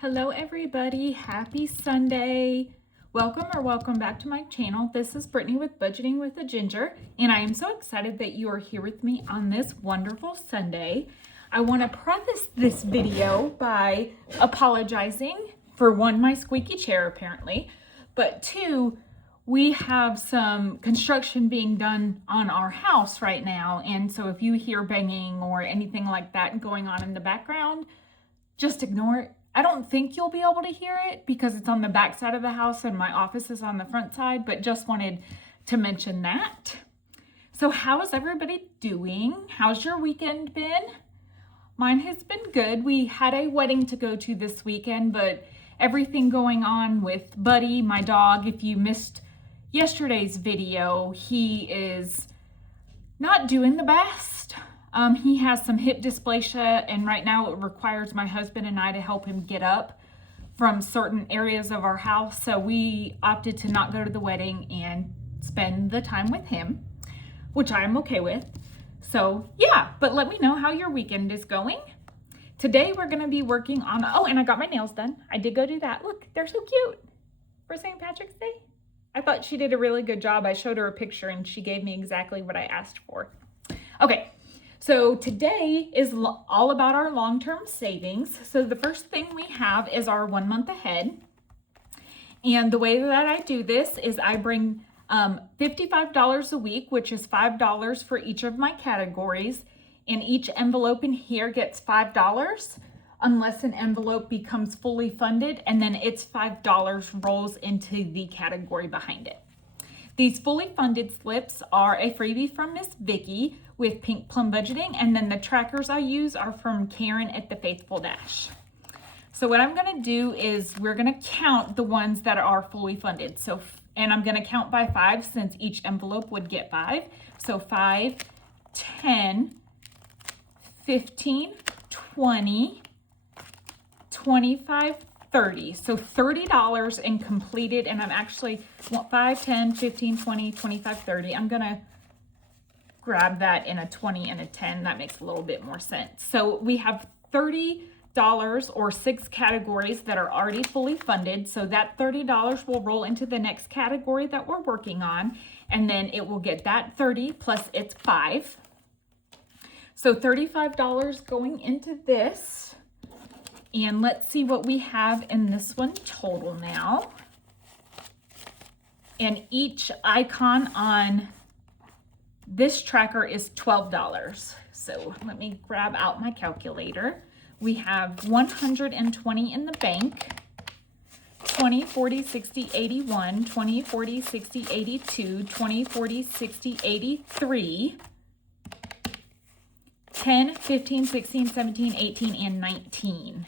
Hello everybody, happy Sunday. Welcome back to my channel. This is Brittany with Budgeting with a Ginger, and I am so excited that you are here with me on this wonderful Sunday. I want to preface this video by apologizing for one, my squeaky chair apparently, but two, we have some construction being done on our house right now, and so if you hear banging or anything like that going on in the background, just ignore it. I don't think you'll be able to hear it because it's on the back side of the house and my office is on the front side, but just wanted to mention that. So how is everybody doing? How's your weekend been? Mine has been good. We had a wedding to go to this weekend, but everything going on with Buddy, my dog, if you missed yesterday's video, he is not doing the best. He has some hip dysplasia, and right now it requires my husband and I to help him get up from certain areas of our house. So we opted to not go to the wedding and spend the time with him, which I'm okay with. So yeah, but let me know how your weekend is going. Today we're going to be working on, oh, and I got my nails done. I did go do that. Look, they're so cute for St. Patrick's Day. I thought she did a really good job. I showed her a picture and she gave me exactly what I asked for. Okay. So today is all about our long-term savings. So the first thing we have is our 1 month ahead. And the way that I do this is I bring $55 a week, which is $5 for each of my categories. And each envelope in here gets $5 unless an envelope becomes fully funded, and then it's $5 rolls into the category behind it. These fully funded slips are a freebie from Miss Vicky with Pink Plum Budgeting, and then the trackers I use are from Karen at the Faithful Dash. So what I'm going to do is we're going to count the ones that are fully funded. So, and I'm going to count by 5 since each envelope would get 5. So 5, 10, 15, 20, 25, 30. So $30 in completed, and I'm actually 5, 10, 15, 20, 25, 30. I'm going to grab that in a 20 and a 10. That makes a little bit more sense. So we have $30 or 6 categories that are already fully funded. So that $30 will roll into the next category that we're working on, and then it will get that 30 plus its 5. So $35 going into this. And let's see what we have in this one total now. And each icon on this tracker is $12. So let me grab out my calculator. We have 120 in the bank, 20, 40, 60, 81, 20, 40, 60, 82, 20, 40, 60, 83, 10, 15, 16, 17, 18, and 19.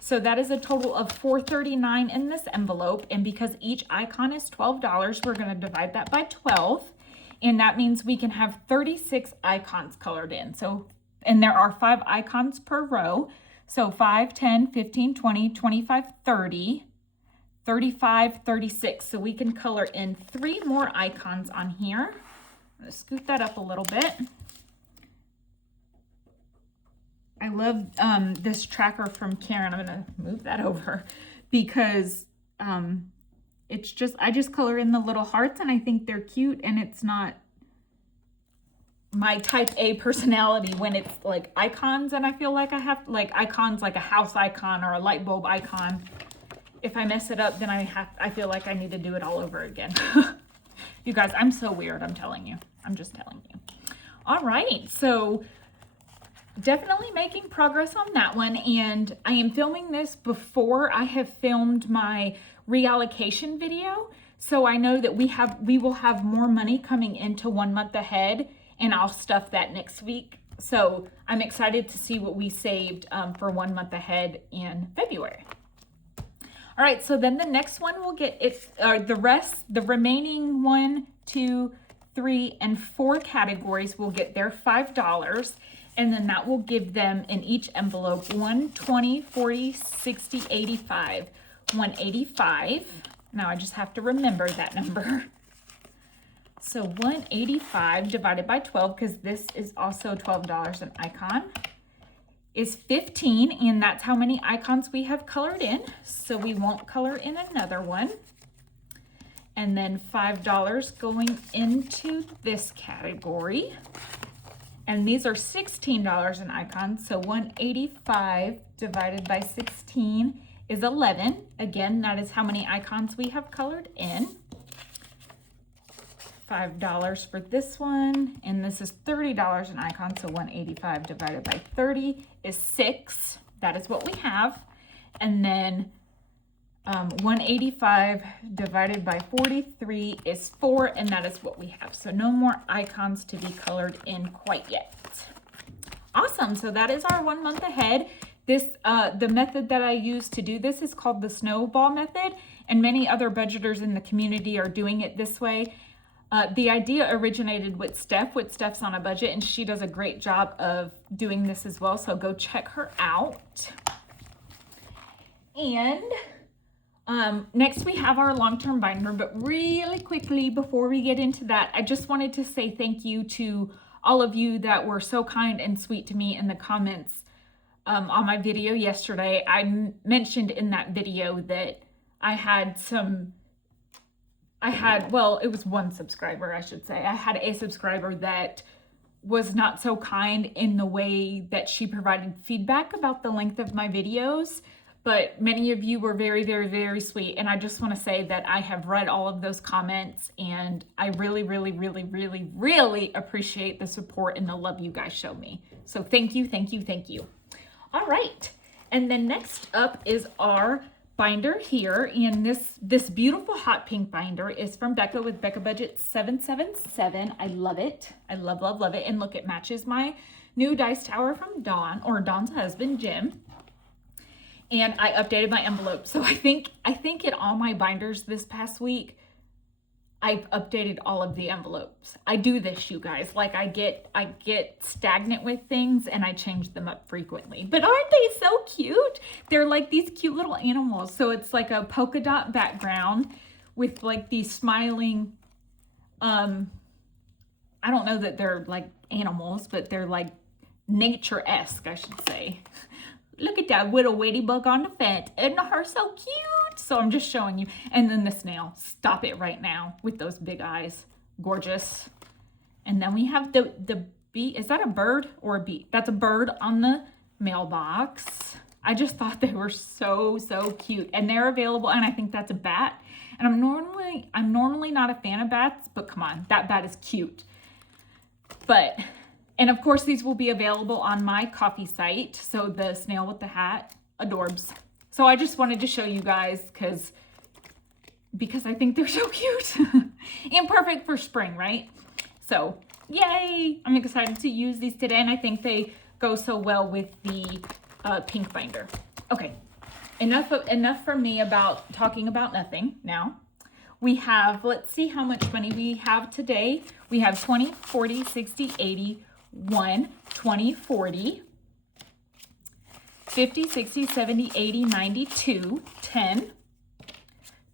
So that is a total of $439 in this envelope. And because each icon is $12, we're going to divide that by 12. And that means we can have 36 icons colored in. So, and there are 5 icons per row. So 5, 10, 15, 20, 25, 30, 35, 36. So we can color in 3 more icons on here. I'm going to scoot that up a little bit. I love this tracker from Karen. I'm going to move that over because it's just, I just color in the little hearts and I think they're cute, and it's not my type A personality when it's like icons, and I feel like I have like icons like a house icon or a light bulb icon. If I mess it up, then I feel like I need to do it all over again. You guys, I'm so weird. I'm telling you. I'm just telling you. All right. So definitely making progress on that one, and I am filming this before I have filmed my reallocation video, so I know that we will have more money coming into 1 month ahead, and I'll stuff that next week. So I'm excited to see what we saved for 1 month ahead in February. All right, so then the next one will get the remaining 1, 2, 3, and 4 categories will get their $5. And then that will give them in each envelope 120, 40, 60, 85, 185. Now I just have to remember that number. So 185 divided by 12, because this is also $12 an icon, is 15, and that's how many icons we have colored in. So we won't color in another one. And then $5 going into this category. And these are $16 an icon. So 185 divided by 16 is 11. Again, that is how many icons we have colored in. $5 for this one, and this is $30 an icon, so 185 divided by 30 is 6. That is what we have. And then 185 divided by 43 is 4, and that is what we have. So no more icons to be colored in quite yet. Awesome, so that is our 1 month ahead. This, the method that I use to do this is called the snowball method, and many other budgeters in the community are doing it this way. The idea originated with Steph, with Steph's on a Budget, and she does a great job of doing this as well, so go check her out. And next we have our long-term binder, but really quickly before we get into that, I just wanted to say thank you to all of you that were so kind and sweet to me in the comments on my video yesterday. I mentioned in that video that well, it was one subscriber, I should say. I had a subscriber that was not so kind in the way that she provided feedback about the length of my videos, but many of you were very, very, very sweet. And I just want to say that I have read all of those comments, and I really, really, really, really, really appreciate the support and the love you guys show me. So thank you, thank you, thank you. All right. And then next up is our binder here, and this beautiful hot pink binder is from Becca with Becca Budget 777. I love it. I love, love, love it. And look, it matches my new dice tower from Dawn, or Dawn's husband, Jim. And I updated my envelope. So I think in all my binders this past week, I've updated all of the envelopes. I do this, you guys. Like I get stagnant with things and I change them up frequently. But aren't they so cute? They're like these cute little animals. So it's like a polka dot background with like these smiling, I don't know that they're like animals, but they're like nature-esque, I should say. Look at that little ladybug on the fence. Isn't her so cute? So I'm just showing you. And then the snail. Stop it right now with those big eyes. Gorgeous. And then we have the bee. Is that a bird or a bee? That's a bird on the mailbox. I just thought they were so, so cute. And they're available. And I think that's a bat. And I'm normally not a fan of bats, but come on, that bat is cute. And of course, these will be available on my coffee site. So the snail with the hat, adorbs. So I just wanted to show you guys because I think they're so cute and perfect for spring, right? So yay, I'm excited to use these today. And I think they go so well with the pink binder. Okay, enough for me about talking about nothing now. We have, let's see how much money we have today. We have 20, 40, 60, 80, 1, 20, 40, 50, 60, 70, 80, 92, 10,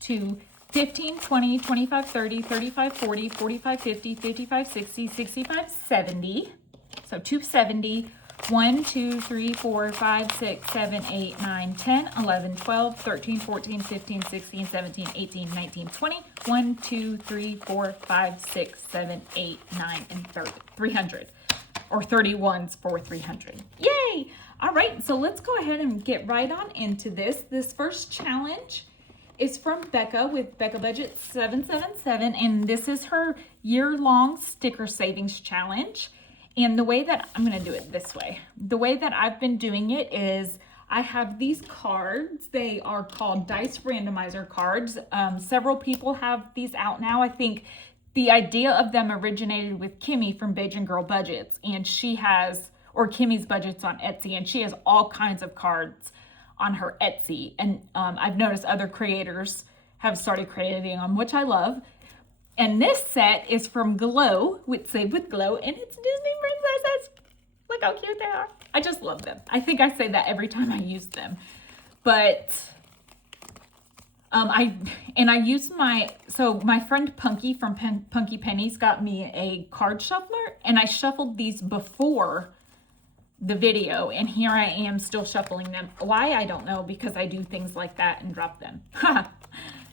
to 15, 20, 25, 30, 35, 40, 45, 50, 55, 60, 65, 70. So 270, 1, 2, 3, 4, 5, 6, 7, 8, 9, 10, 11, 12, 13, 14, 15, 16, 17, 18, 19, 20, 1, 2, 3, 4, 5, 6, 7, 8, 9, and 30, 300. Or 31s for 300. Yay! All right, so let's go ahead and get right on into this. This first challenge is from Becca with Becca Budget 777, and this is her year-long sticker savings challenge. And the way that I'm going to do it this way. The way that I've been doing it is I have these cards. They are called Dice Randomizer cards. Several people have these out now. I think the idea of them originated with Kimmy from Bajan Girl Budgets, and she has, or Kimmy's Budgets on Etsy, and she has all kinds of cards on her Etsy. And I've noticed other creators have started creating them, which I love. And this set is from Glow, with Save with Glow, and it's Disney princesses. Look how cute they are. I just love them. I think I say that every time I use them. But I used my friend Punky from Punky Pennies got me a card shuffler, and I shuffled these before the video, and here I am still shuffling them. Why? I don't know, because I do things like that and drop them.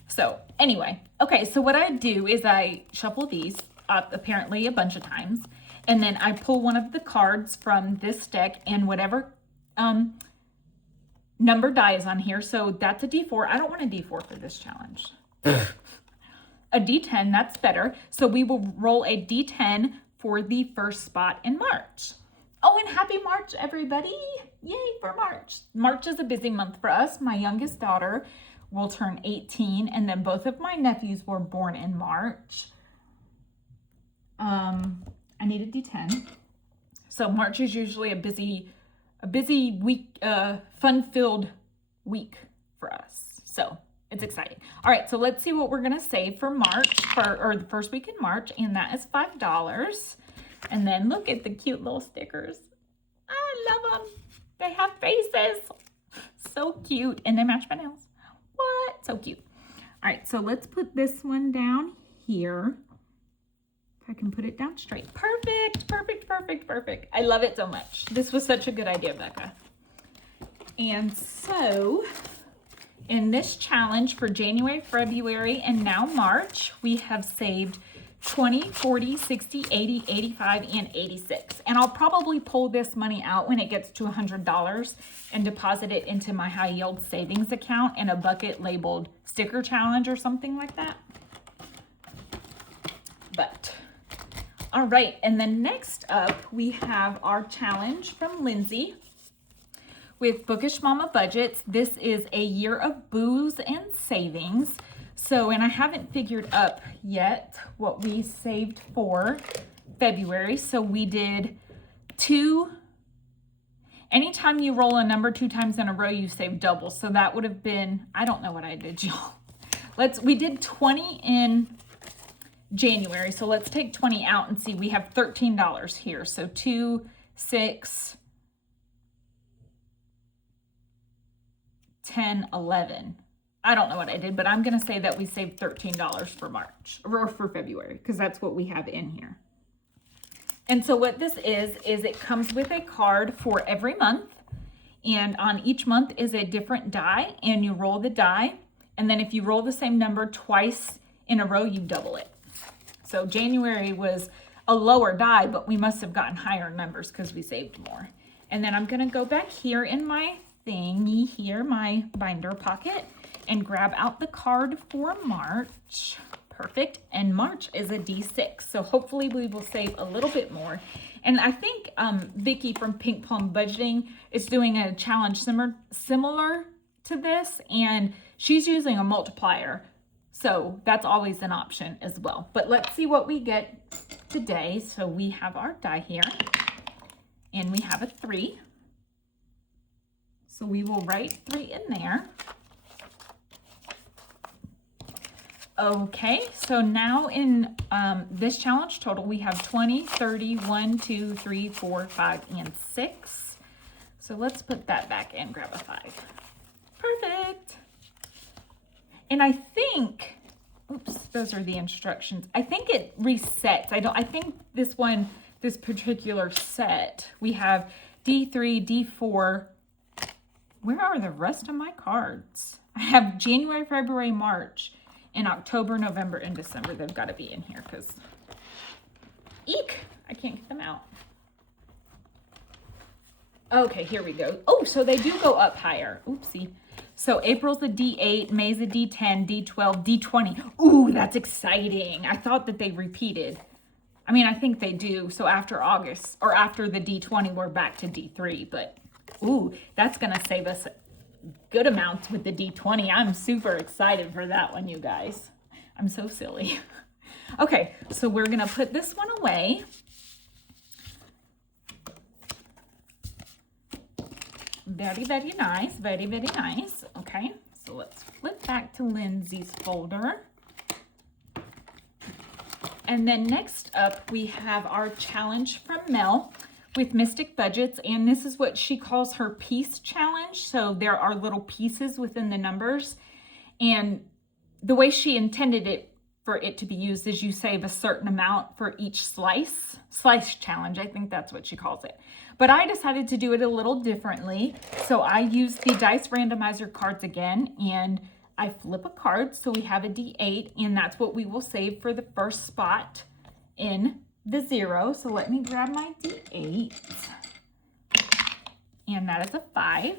So anyway, okay, so what I do is I shuffle these up apparently a bunch of times, and then I pull one of the cards from this deck, and whatever number die is on here. So that's a D4. I don't want a D4 for this challenge. A D10, that's better. So we will roll a D10 for the first spot in March. Oh, and happy March, everybody. Yay for March. March is a busy month for us. My youngest daughter will turn 18, and then both of my nephews were born in March. I need a D10. So March is usually a busy week, fun-filled week for us. So it's exciting. All right, so let's see what we're gonna save for March, or the first week in March, and that is $5. And then look at the cute little stickers. I love them. They have faces. So cute, and they match my nails. What? So cute. All right, so let's put this one down here. If I can put it down straight. Perfect, perfect, perfect, perfect. I love it so much. This was such a good idea, Becca. And so in this challenge for January, February, and now March, we have saved 20, 40, 60, 80, 85, and 86. And I'll probably pull this money out when it gets to $100 and deposit it into my high yield savings account in a bucket labeled sticker challenge or something like that. But, all right. And then next up, we have our challenge from Lindsay with Bookish Mama Budgets. This is a year of booze and savings. So, and I haven't figured up yet what we saved for February. So we did anytime you roll a number 2 times in a row, you save double. So that would have been, I don't know what I did, y'all. We did 20 in January. So let's take 20 out and see. We have $13 here. So 2, 6, 10, 11. I don't know what I did, but I'm going to say that we saved $13 for March, or for February, because that's what we have in here. And so what this is it comes with a card for every month, and on each month is a different die, and you roll the die, and then if you roll the same number twice in a row, you double it. So January was a lower die, but we must have gotten higher numbers because we saved more. And then I'm going to go back here in my thingy here, my binder pocket, and grab out the card for March. Perfect. And March is a D6. So hopefully we will save a little bit more. And I think Vicki from Pink Plum Budgeting is doing a challenge similar to this, and she's using a multiplier. So that's always an option as well. But let's see what we get today. So we have our die here, and we have a 3. So we will write 3 in there. Okay, so now in this challenge total, we have 20, 30, 1, 2, 3, 4, 5, and 6. So let's put that back and grab a 5. Perfect. And I think, oops, those are the instructions. I think it resets. I think this particular set, we have D3, D4. Where are the rest of my cards? I have January, February, March, in October, November, and December. They've got to be in here because, eek, I can't get them out. Okay, here we go. Oh, so they do go up higher. Oopsie. So April's a D8, May's a D10, D12, D20. Ooh, that's exciting. I thought that they repeated. I mean, I think they do. So after August, or after the D20, we're back to D3. But, ooh, that's going to save us good amounts with the D20. I'm super excited for that one, you guys. I'm so silly. Okay, so we're gonna put this one away. Very, very nice. Very, very nice. Okay, so let's flip back to Lindsay's folder. And then next up, we have our challenge from Mel with Mystic Budgets, and this is what she calls her piece challenge. So there are little pieces within the numbers, and the way she intended it for it to be used is you save a certain amount for each slice challenge. I think that's what she calls it. But I decided to do it a little differently. So I used the dice randomizer cards again, and I flip a card. So we have a D8, and that's what we will save for the first spot in the 0. So let me grab my D8, and that is a 5.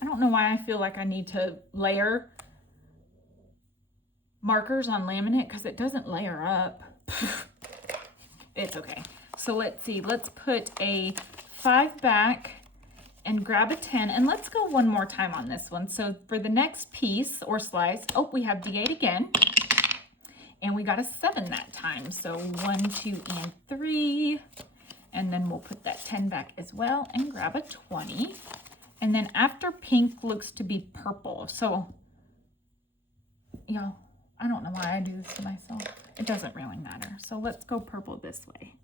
I don't know why I feel like I need to layer markers on laminate because it doesn't layer up. It's okay. So let's see. Let's put a 5 back and grab a 10. And let's go one more time on this one. So for the next piece or slice, oh, we have D8 again. And we got a 7 that time. So 1, 2, and 3. And then we'll put that 10 back as well and grab a 20. And then after pink looks to be purple. So, you know, I don't know why I do this to myself. It doesn't really matter. So let's go purple this way.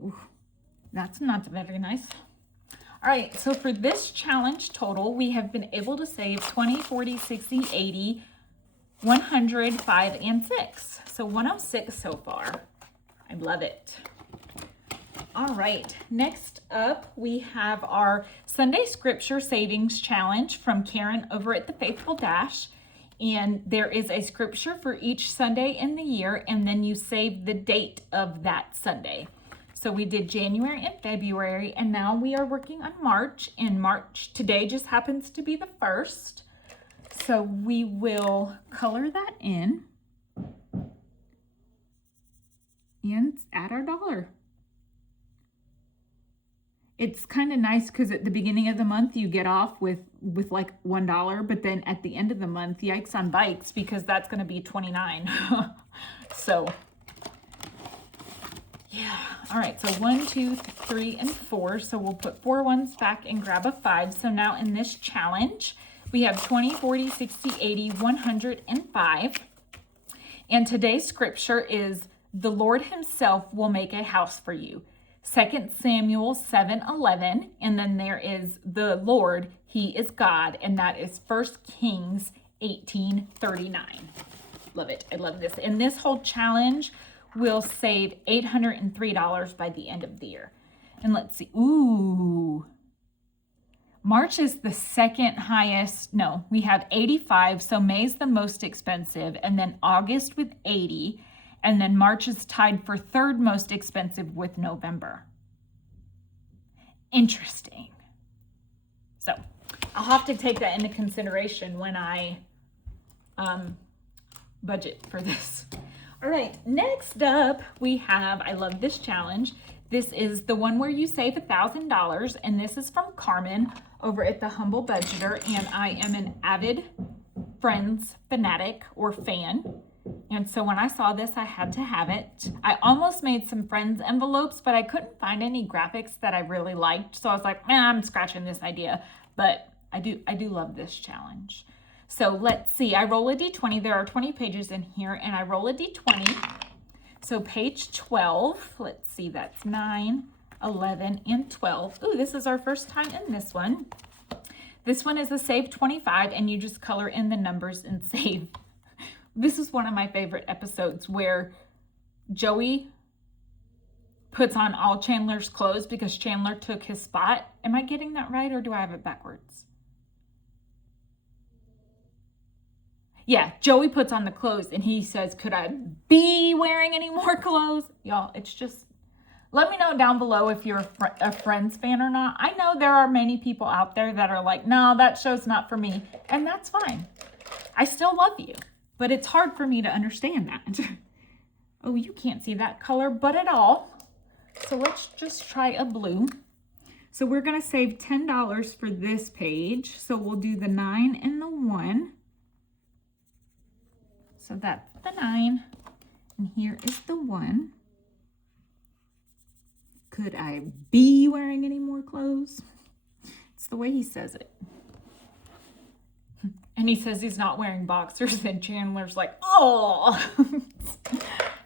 Ooh, that's not very nice. All right, so for this challenge total, we have been able to save 20, 40, 60, 80, 100, 5, and 6. So 106 so far. I love it. All right, next up we have our Sunday Scripture Savings Challenge from Karen over at the Faithful Dash. And there is a scripture for each Sunday in the year, and then you save the date of that Sunday. So we did January and February, and now we are working on March. And March today just happens to be the 1st. So we will color that in and add our dollar. It's kind of nice because at the beginning of the month you get off with like $1, but then at the end of the month, yikes on bikes, because that's going to be $29. So yeah. All right. So 1, 2, 3, and 4. So we'll put 4 ones back and grab a 5. So now in this challenge, we have 20, 40, 60, 80, 100, and 5. And today's scripture is, "The Lord himself will make a house for you." 2 Samuel 7:11. And then there is the Lord, he is God. And that is 1 Kings 18:39. Love it. I love this. And this whole challenge will save $803 by the end of the year. And let's see. Ooh. March is the second highest. No, we have 85. So May's the most expensive. And then August with 80. And then March is tied for third most expensive with November. Interesting. So I'll have to take that into consideration when I budget for this. All right, next up we have, I love this challenge. This is the one where you save $1,000, and this is from Carmen over at the Humble Budgeter, and I am an avid Friends fanatic or fan. And so when I saw this, I had to have it. I almost made some Friends envelopes, but I couldn't find any graphics that I really liked. So I was like, I'm scratching this idea. But I do love this challenge. So let's see. I roll a D20. There are 20 pages in here, and I roll a D20. So page 12. Let's see. That's 9, 11, and 12. Ooh, this is our first time in this one. This one is a save 25, and you just color in the numbers and save. This is one of my favorite episodes where Joey puts on all Chandler's clothes because Chandler took his spot. Am I getting that right, or do I have it backwards? Yeah, Joey puts on the clothes and he says, "Could I be wearing any more clothes?" Y'all, it's just, let me know down below if you're a Friends fan or not. I know there are many people out there that are like, no, that show's not for me. And that's fine. I still love you. But it's hard for me to understand that. Oh, you can't see that color, but at all. So let's just try a blue. So we're going to save $10 for this page. So we'll do the 9 and the 1. So that's the 9. And here is the 1. Could I be wearing any more clothes? It's the way he says it. And he says he's not wearing boxers, and Chandler's like, oh.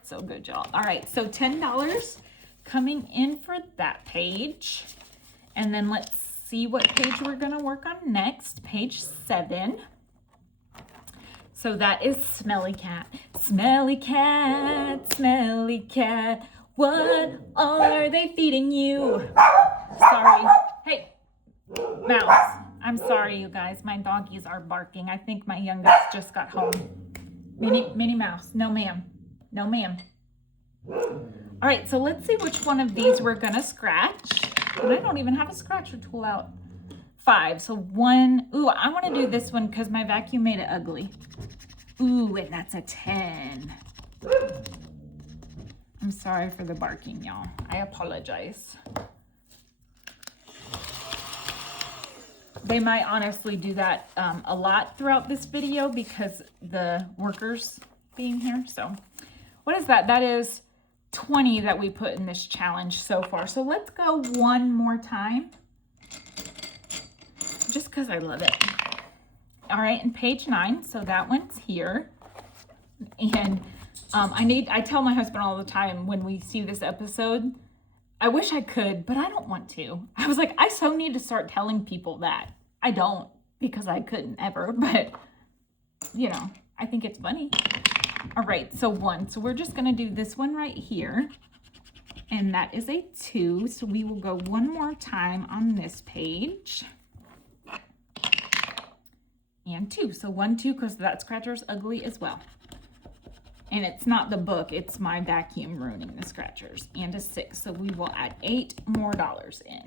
so good, y'all. All right, so $10 coming in for that page. And then let's see what page we're gonna work on next, page 7. So that is Smelly Cat. Smelly cat, smelly cat, what are they feeding you? Sorry. Hey, Mouse. I'm sorry, you guys. My doggies are barking. I think my youngest just got home. Minnie Mouse. No, ma'am. No, ma'am. All right, so let's see which one of these we're going to scratch. And I don't even have a scratcher tool out. 5. So 1. Ooh, I want to do this one because my vacuum made it ugly. Ooh, and that's a 10. I'm sorry for the barking, y'all. I apologize. They might honestly do that a lot throughout this video because the workers being here. So what is that? That is 20 that we put in this challenge so far. So let's go one more time just because I love it. All right, and page 9. So that one's here. And I tell my husband all the time when we see this episode, I wish I could, but I don't want to. I was like, I so need to start telling people that. I don't, because I couldn't ever, but, you know, I think it's funny. All right, so 1. So we're just going to do this one right here, and that is a 2. So we will go one more time on this page. And 2. So 1, 2, because that scratcher's ugly as well. And it's not the book, it's my vacuum ruining the scratchers. And a 6. So we will add $8 more in.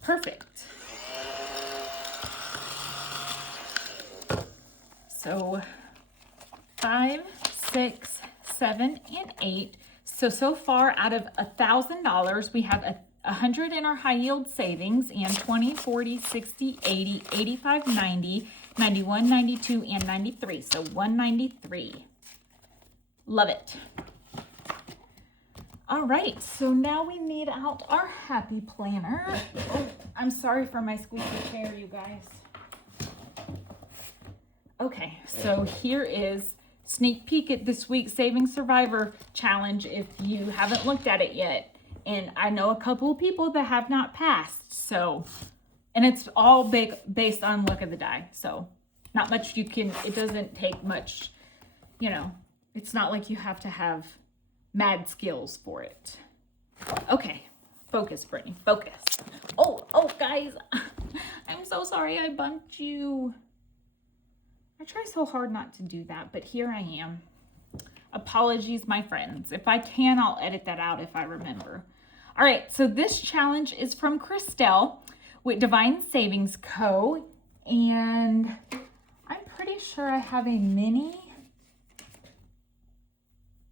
Perfect. So 5, 6, 7, and 8. So far out of $1,000, we have 100 in our high yield savings and 20, 40, 60, 80, 85, 90, 91, 92, and 93. So 193. Love it. All right, so now we need out our happy planner. Oh, I'm sorry for my squeaky chair, you guys. Okay, so here is sneak peek at this week's Saving Survivor challenge if you haven't looked at it yet. And I know a couple of people that have not passed, so, and it's all based on luck of the die. So not much it doesn't take much, you know, it's not like you have to have mad skills for it. Okay, focus, Brittany, focus. Oh, guys, I'm so sorry I bumped you. I try so hard not to do that, but here I am. Apologies, my friends. If I can, I'll edit that out if I remember. All right, so this challenge is from Christelle with Divine Savings Co. And I'm pretty sure I have a mini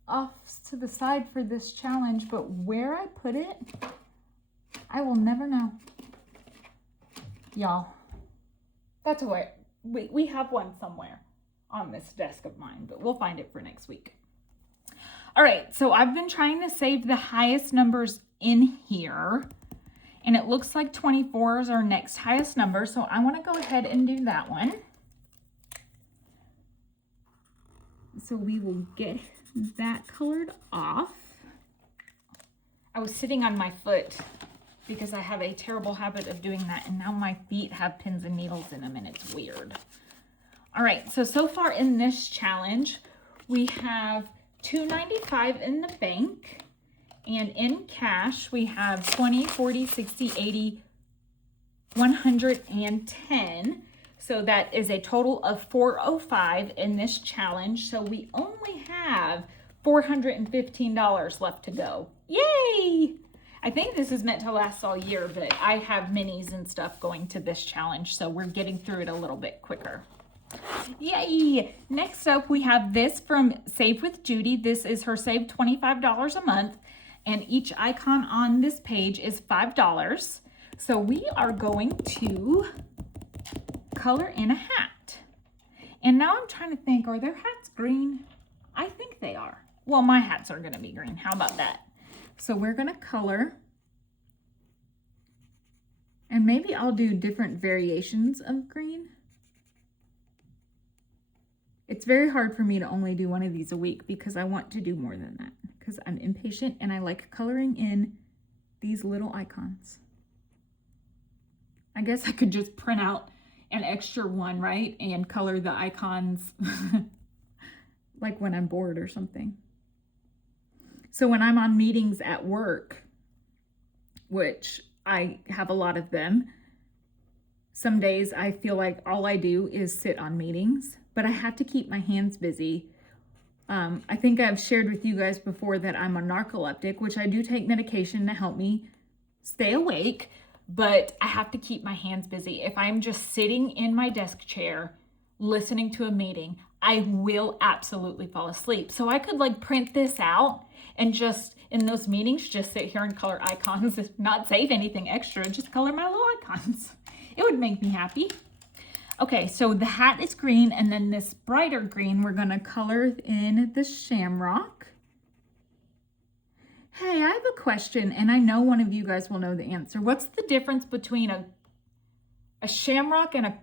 off to the side for this challenge, but where I put it, I will never know. Y'all, that's where we have one somewhere on this desk of mine, but we'll find it for next week. All right, so I've been trying to save the highest numbers in here, and it looks like 24 is our next highest number, so I want to go ahead and do that one. So we will get that colored off. I was sitting on my foot because I have a terrible habit of doing that, and now my feet have pins and needles in them, and it's weird. All right, so far in this challenge, we have $295 in the bank, and in cash, we have 20, 40, 60, 80, 110. So that is a total of 405 in this challenge. So we only have $415 left to go. Yay! I think this is meant to last all year, but I have minis and stuff going to this challenge, so we're getting through it a little bit quicker. Yay! Next up, we have this from Save with Judy. This is her Save $25 a month, and each icon on this page is $5. So we are going to color in a hat. And now I'm trying to think, are their hats green? I think they are. Well, my hats are going to be green. How about that? So we're going to color, and maybe I'll do different variations of green. It's very hard for me to only do one of these a week because I want to do more than that, because I'm impatient and I like coloring in these little icons. I guess I could just print out an extra one, right? And color the icons like when I'm bored or something. So when I'm on meetings at work, which I have a lot of them, some days I feel like all I do is sit on meetings, but I have to keep my hands busy. I think I've shared with you guys before that I'm a narcoleptic, which I do take medication to help me stay awake, but I have to keep my hands busy. If I'm just sitting in my desk chair listening to a meeting, I will absolutely fall asleep. So I could like print this out and just in those meetings, just sit here and color icons, not save anything extra, just color my little icons. It would make me happy. Okay, so the hat is green, and then this brighter green, we're gonna color in the shamrock. Hey, I have a question, and I know one of you guys will know the answer. What's the difference between a shamrock and a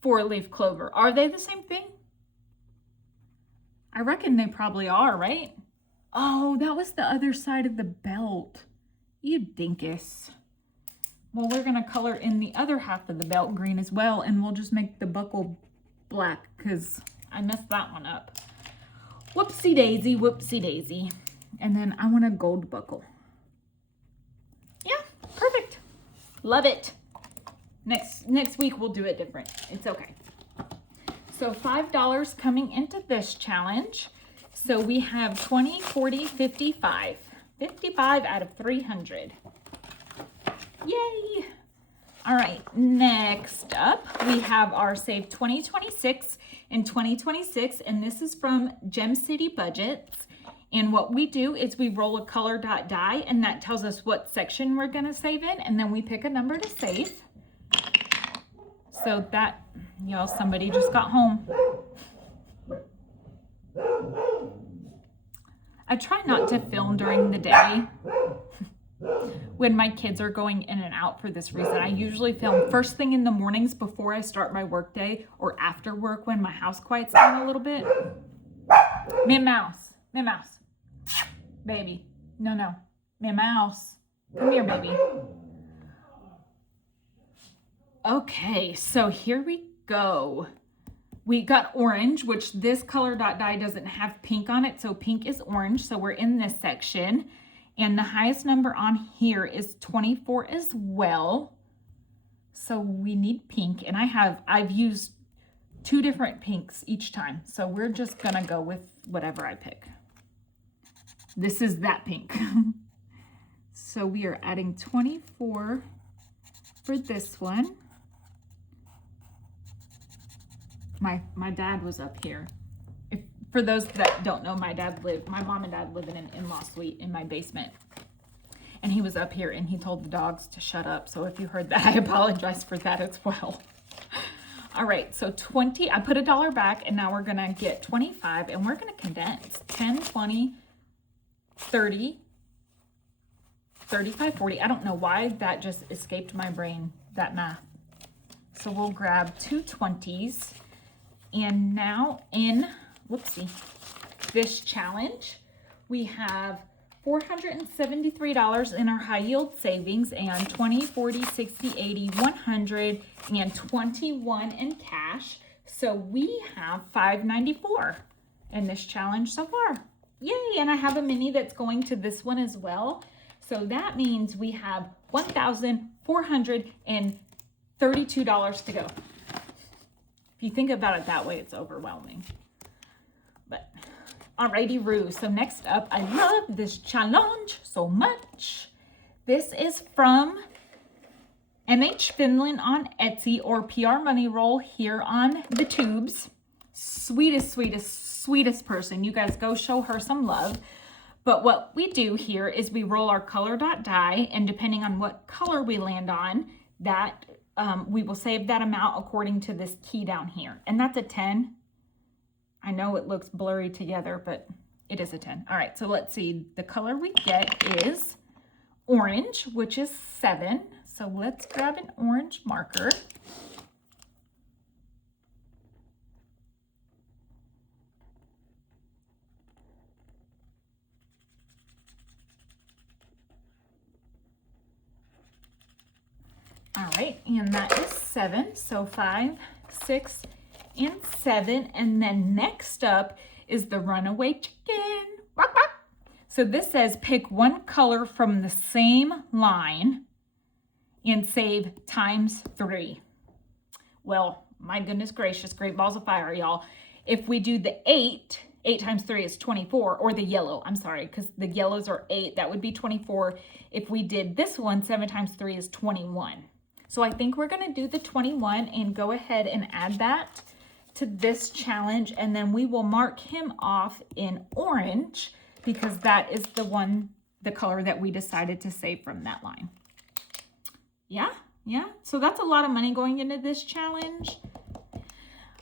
four-leaf clover? Are they the same thing? I reckon they probably are, right? Oh, that was the other side of the belt. You dinkus. Well, we're gonna color in the other half of the belt green as well, and we'll just make the buckle black because I messed that one up. Whoopsie daisy, whoopsie daisy. And then I want a gold buckle. Yeah, perfect. Love it. Next week we'll do it different. It's okay. So $5 coming into this challenge. So we have 20, 40, 55. 55 out of 300. Yay! All right, next up, we have our Save 2026 and 2026, and this is from Gem City Budgets. And what we do is we roll a color dot die, and that tells us what section we're gonna save in, and then we pick a number to save. So that, y'all, somebody just got home. I try not to film during the day when my kids are going in and out for this reason. I usually film first thing in the mornings before I start my work day or after work when my house quiets down a little bit. Me mouse. Baby. No. Me mouse. Come here, baby. Okay, so here we go. We got orange, which this color dot die doesn't have pink on it, so pink is orange, so we're in this section. And the highest number on here is 24 as well. So we need pink, and I've used 2 different pinks each time. So we're just gonna go with whatever I pick. This is that pink. So we are adding 24 for this one. My dad was up here. For those that don't know, my mom and dad live in an in-law suite in my basement. And he was up here and he told the dogs to shut up. So if you heard that, I apologize for that as well. All right, so 20, I put $1 back, and now we're gonna get 25, and we're gonna condense 10, 20, 30, 35, 40. I don't know why that just escaped my brain, that math. So we'll grab 2 20s, and now in this challenge, we have $473 in our high yield savings and 20, 40, 60, 80, 100, and 21 in cash. So we have $594 in this challenge so far. Yay, and I have a mini that's going to this one as well. So that means we have $1,432 to go. If you think about it that way, it's overwhelming. But alrighty, Roo. So next up, I love this challenge so much. This is from MH Finland on Etsy, or PR Money Roll here on the tubes. Sweetest person. You guys go show her some love. But what we do here is we roll our color dot die, and depending on what color we land on, that we will save that amount according to this key down here. And that's a 10. I know it looks blurry together, but it is a 10. All right, so let's see. The color we get is orange, which is 7. So let's grab an orange marker. All right, and that is 7. So 5, 6, and 7. And then next up is the Runaway Chicken. Quack, quack. So this says pick one color from the same line and save times 3. Well, my goodness gracious, great balls of fire, y'all. If we do the 8 times 3 is 24, or the yellow, I'm sorry, because the yellows are 8, that would be 24. If we did this one, 7 times 3 is 21. So I think we're gonna do the 21 and go ahead and add that to this challenge, and then we will mark him off in orange because that is the color that we decided to save from that line. Yeah, so that's a lot of money going into this challenge.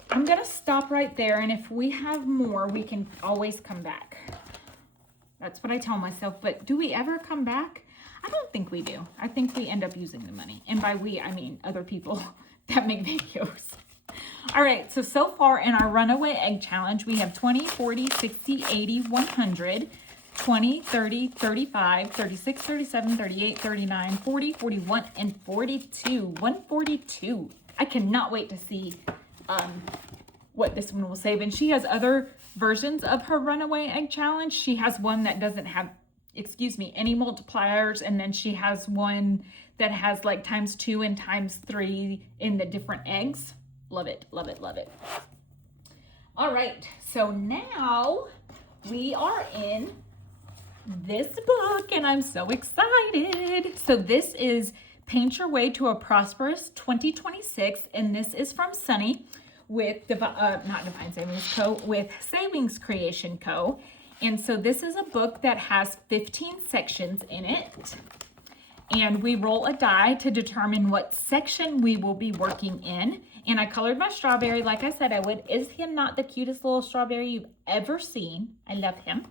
I'm gonna stop right there, and if we have more, we can always come back. That's what I tell myself, but do we ever come back? I don't think we do. I think we end up using the money. And by we, I mean other people that make videos. All right, so far in our Runaway Egg Challenge, we have 20, 40, 60, 80, 100, 20, 30, 35, 36, 37, 38, 39, 40, 41, and 42. 142. I cannot wait to see what this one will save. And she has other versions of her Runaway Egg Challenge. She has one that doesn't have, any multipliers, and then she has one that has like times 2 and times 3 in the different eggs. Love it, love it, love it. All right, so now we are in this book, and I'm so excited. So this is Paint Your Way to a Prosperous 2026, and this is from Sunny with not Divine Savings Co., with Savings Creation Co. And so this is a book that has 15 sections in it, and we roll a die to determine what section we will be working in. And I colored my strawberry like I said I would. Is he not the cutest little strawberry you've ever seen? I love him.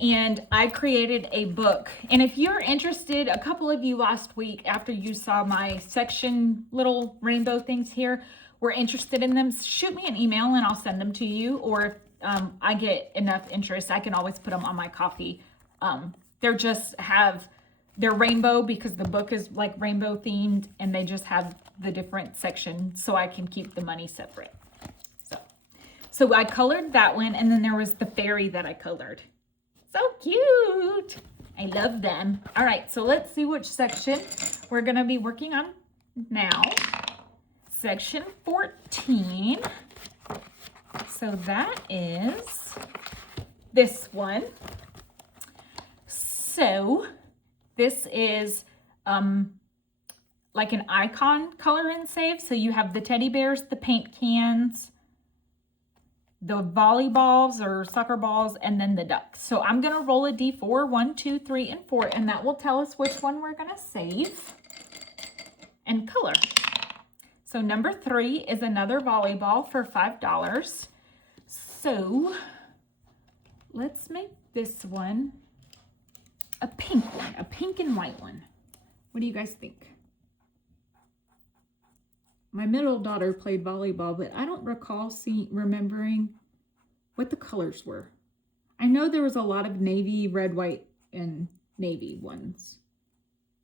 And I created a book. And if you're interested, a couple of you last week after you saw my section little rainbow things here were interested in them, shoot me an email and I'll send them to you. Or if I get enough interest, I can always put them on my coffee. They're rainbow because the book is like rainbow themed, and they just have the different sections so I can keep the money separate. So I colored that one, and then there was the fairy that I colored. So cute. I love them. All right, so let's see which section we're going to be working on now. Section 14. So that is this one. So this is like an icon color and save. So you have the teddy bears, the paint cans, the volleyballs or soccer balls, and then the ducks. So I'm going to roll a D4, 1, 2, 3, and 4, and that will tell us which one we're going to save and color. So number 3 is another volleyball for $5. So let's make this one a pink one, a pink and white one. What do you guys think? My middle daughter played volleyball, but I don't recall remembering what the colors were. I know there was a lot of navy, red, white, and navy ones.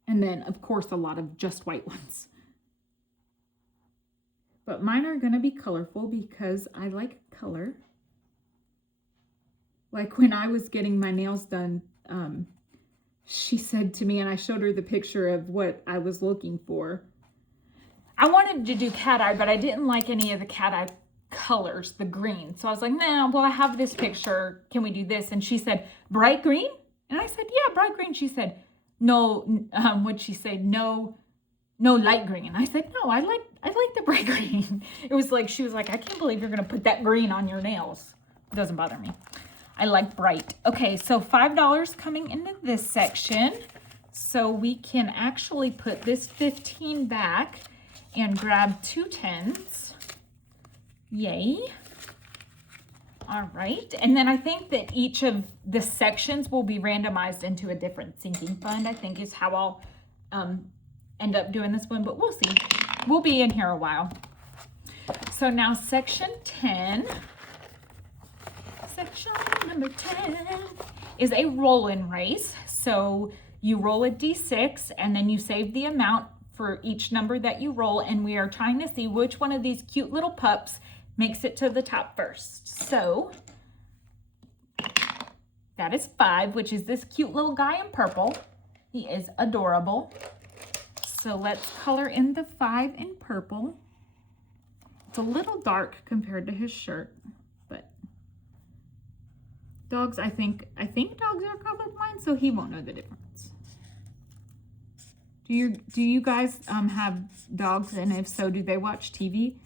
And then, of course, a lot of just white ones. But mine are going to be colorful because I like color. Like when I was getting my nails done, she said to me, and I showed her the picture of what I was looking for. I wanted to do cat eye, but I didn't like any of the cat eye colors, the green. So I was like, nah, well, I have this picture. Can we do this? And she said, bright green? And I said, yeah, bright green. She said, no, what'd she say? No light green. I said, no, I like the bright green. It was like, she was like, I can't believe you're going to put that green on your nails. It doesn't bother me. I like bright. Okay, so $5 coming into this section. So we can actually put this 15 back and grab 2 10s. Yay. All right. And then I think that each of the sections will be randomized into a different sinking fund, I think is how I'll end up doing this one, but we'll see. We'll be in here a while. So now section 10. Section number 10 is a roll-in race. So you roll a D6 and then you save the amount for each number that you roll, and we are trying to see which one of these cute little pups makes it to the top first. So that is 5, which is this cute little guy in purple. He is adorable. So let's color in the 5 in purple. It's a little dark compared to his shirt, but dogs, I think dogs are colorblind, so he won't know the difference. Do you guys have dogs, and if so, do they watch TV?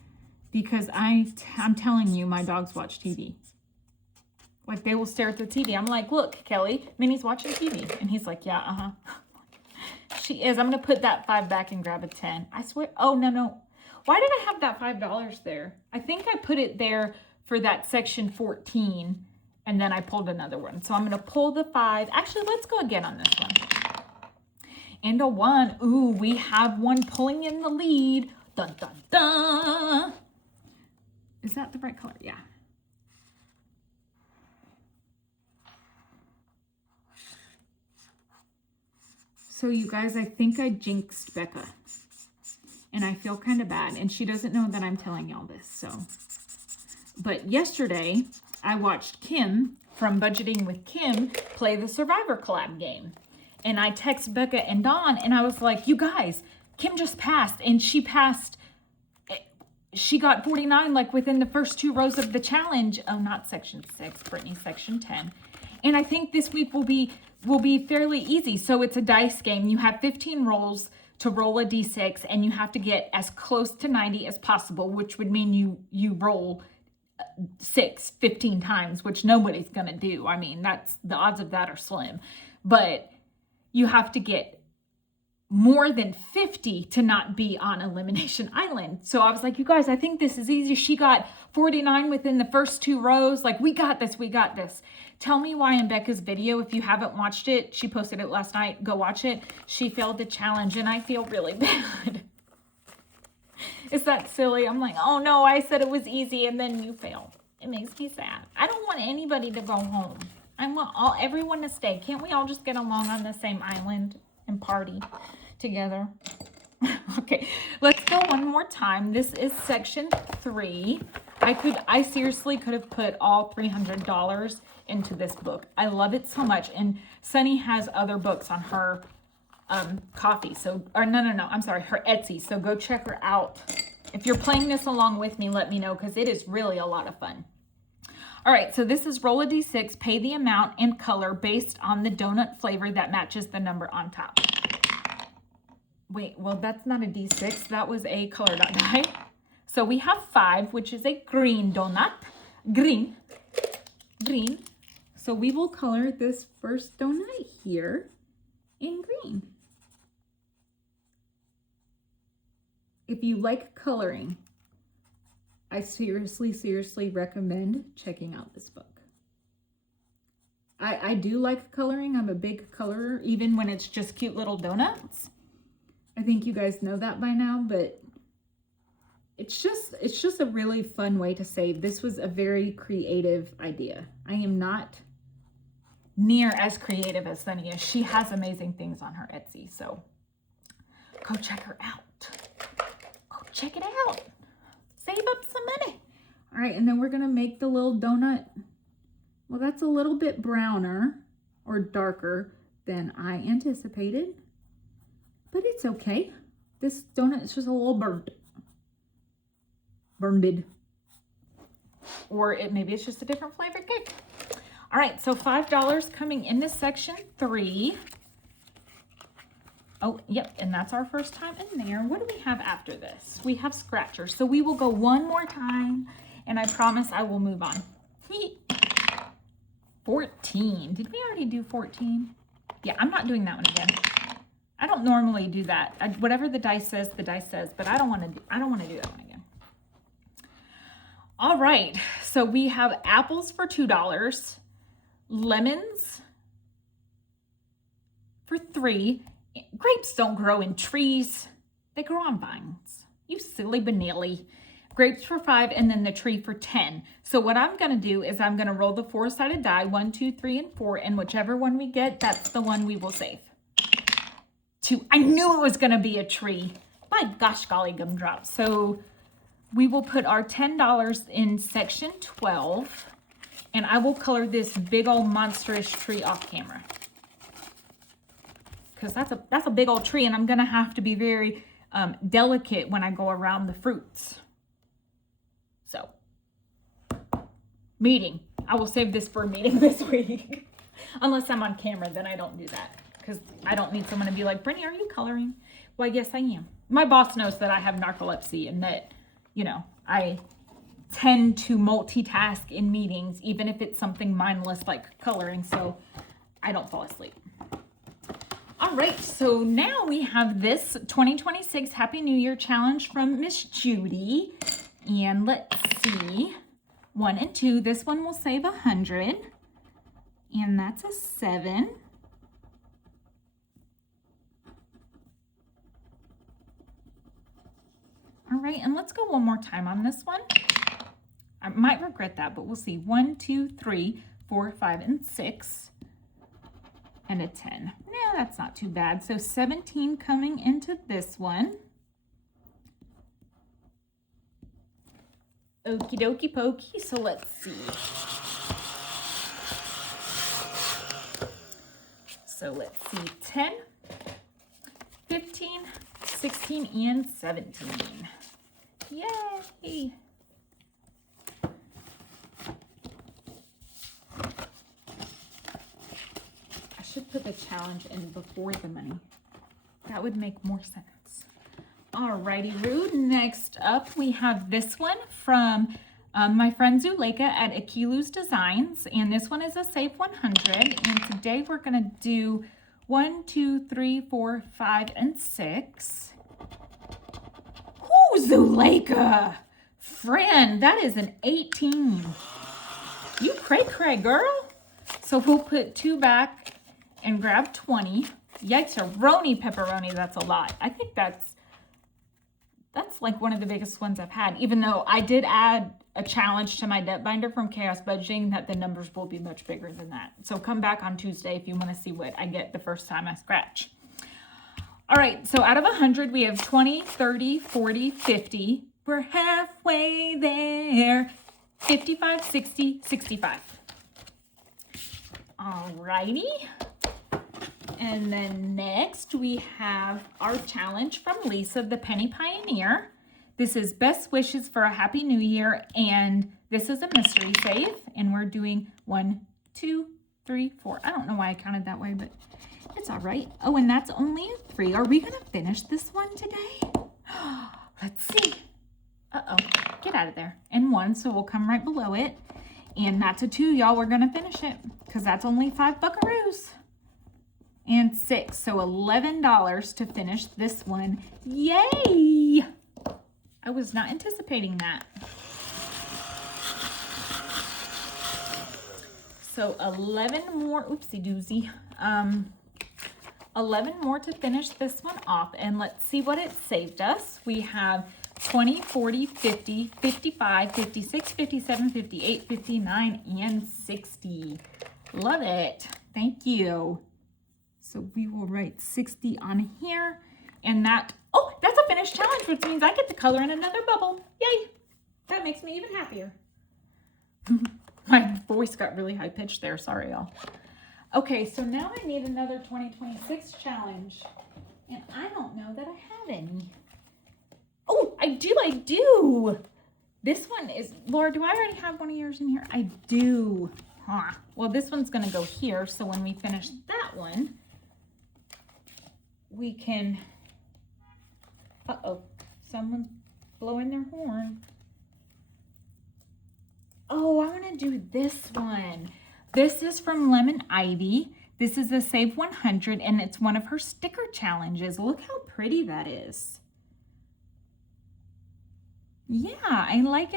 Because I'm telling you, my dogs watch TV. Like, they will stare at the TV. I'm like, look, Kelly, Minnie's watching TV. And he's like, yeah, uh-huh. She is. I'm going to put that 5 back and grab a 10. I swear. Oh, no. Why did I have that $5 there? I think I put it there for that section 14, and then I pulled another one. So I'm going to pull the 5. Actually, let's go again on this one. And a 1. Ooh, we have one pulling in the lead. Dun, dun, dun. Is that the right color? Yeah. So you guys, I think I jinxed Becca. And I feel kind of bad. And she doesn't know that I'm telling y'all this. So, but yesterday, I watched Kim from Budgeting with Kim play the Survivor collab game. And I text Becca and Dawn, and I was like, you guys, Kim just passed. And she passed, she got 49 like within the first 2 rows of the challenge. Oh, not section 6, Brittany, section 10. And I think this week will be fairly easy. So it's a dice game. You have 15 rolls to roll a d6, and you have to get as close to 90 as possible, which would mean you roll 15 times, which nobody's going to do. I mean, that's the odds of that are slim. But you have to get more than 50 to not be on Elimination Island. So I was like, you guys, I think this is easy. She got 49 within the first 2 rows. Like, we got this, we got this. Tell me why in Becca's video, if you haven't watched it, she posted it last night, go watch it. She failed the challenge, and I feel really bad. Is that silly? I'm like, oh no, I said it was easy, and then you failed. It makes me sad. I don't want anybody to go home. I want everyone to stay. Can't we all just get along on the same island and party together? Okay, let's go one more time. This is section 3. I seriously could have put all $300 into this book. I love it so much. And Sunny has other books on her coffee. So, or no, I'm sorry, her Etsy. So go check her out. If you're playing this along with me, let me know, because it is really a lot of fun. All right, so this is roll a d6, pay the amount and color based on the donut flavor that matches the number on top. Wait, well, that's not a d6. That was a color dot die. So we have 5, which is a green donut. Green. So we will color this first donut here in green. If you like coloring, I seriously recommend checking out this book. I do like coloring. I'm a big colorer, even when it's just cute little donuts. I think you guys know that by now, but it's just a really fun way to save. This was a very creative idea. I am not near as creative as Sunny is. She has amazing things on her Etsy, so go check her out. Go check it out. Save up some money. All right, and then we're gonna make the little donut. Well, that's a little bit browner or darker than I anticipated, but it's okay. This donut is just a little burned. Or maybe it's just a different flavored cake. All right, so $5 coming into section 3. Oh, yep, and that's our first time in there. What do we have after this? We have scratchers. So we will go one more time, and I promise I will move on. 14. Did we already do 14? Yeah, I'm not doing that one again. I don't normally do that. Whatever the dice says, but I don't want to do that one again. All right, so we have apples for $2, lemons for $3. Grapes don't grow in trees. They grow on vines. You silly banilly. Grapes for $5, and then the tree for $10. So what I'm going to do is I'm going to roll the 4-sided die, 1, 2, 3, and 4, and whichever one we get, that's the one we will save. 2. I knew it was going to be a tree. by gosh golly gumdrops. So we will put our $10 in section 12, and I will color this big old monstrous tree off camera. Because that's a big old tree, and I'm gonna have to be very delicate when I go around the fruits. So, meeting. I will save this for a meeting this week. Unless I'm on camera, then I don't do that. Because I don't need someone to be like, Brittany, are you coloring? Well, I guess I am. My boss knows that I have narcolepsy and that, you know, I tend to multitask in meetings, even if it's something mindless like coloring, so I don't fall asleep. All right, so now we have this 2026 Happy New Year challenge from Miss Judy. And let's see, 1 and 2, this one will save 100. And that's a 7. All right, and let's go one more time on this one. I might regret that, but we'll see. 1, 2, 3, 4, 5, and 6. And a 10. No, that's not too bad. So 17 coming into this one. Okie dokie pokey. So let's see. So let's see. 10, 15, 16, and 17. Yay! Should put the challenge in before the money. That would make more sense. Alrighty, Rude. Next up, we have this one from my friend Zuleika at Akilu's Designs, and this one is a Save 100. And today we're gonna do 1, 2, 3, 4, 5, and 6. Ooh, Zuleika, friend, that is an 18. You cray, girl. So we'll put 2 back and grab 20. Yikes, roni pepperoni, that's a lot. I think that's like one of the biggest ones I've had, even though I did add a challenge to my debt binder from Chaos Budgeting that the numbers will be much bigger than that. So come back on Tuesday if you want to see what I get the first time I scratch. All right, so out of 100, we have 20, 30, 40, 50. We're halfway there. 55, 60, 65. All righty. And then next we have our challenge from Lisa, the Penny Pioneer. This is Best Wishes for a Happy New Year, and this is a mystery save, and we're doing 1, 2, 3, 4. I don't know why I counted that way, but it's all right. Oh, and that's only a 3. Are we gonna finish this one today? Let's see. Uh-oh, get out of there. And 1, so we'll come right below it. And that's a 2, y'all. We're gonna finish it because that's only 5 buckaroos. And 6, so $11 to finish this one. Yay! I was not anticipating that. So 11 more, oopsie doozy. 11 more to finish this one off, and let's see what it saved us. We have 20, 40, 50, 55, 56, 57, 58, 59, and 60. Love it. Thank you. So we will write 60 on here, and that, oh, that's a finished challenge, which means I get to color in another bubble. Yay. That makes me even happier. My voice got really high pitched there. Sorry, y'all. Okay, so now I need another 2026 challenge, and I don't know that I have any. Oh, I do. This one is, Laura, do I already have one of yours in here? I do. Huh. Well, this one's going to go here, so when we finish that one, we can, uh-oh, someone's blowing their horn. Oh, I want to do this one. This is from Lemon Ivy. This is a Save 100, and it's one of her sticker challenges. Look how pretty that is. Yeah, I like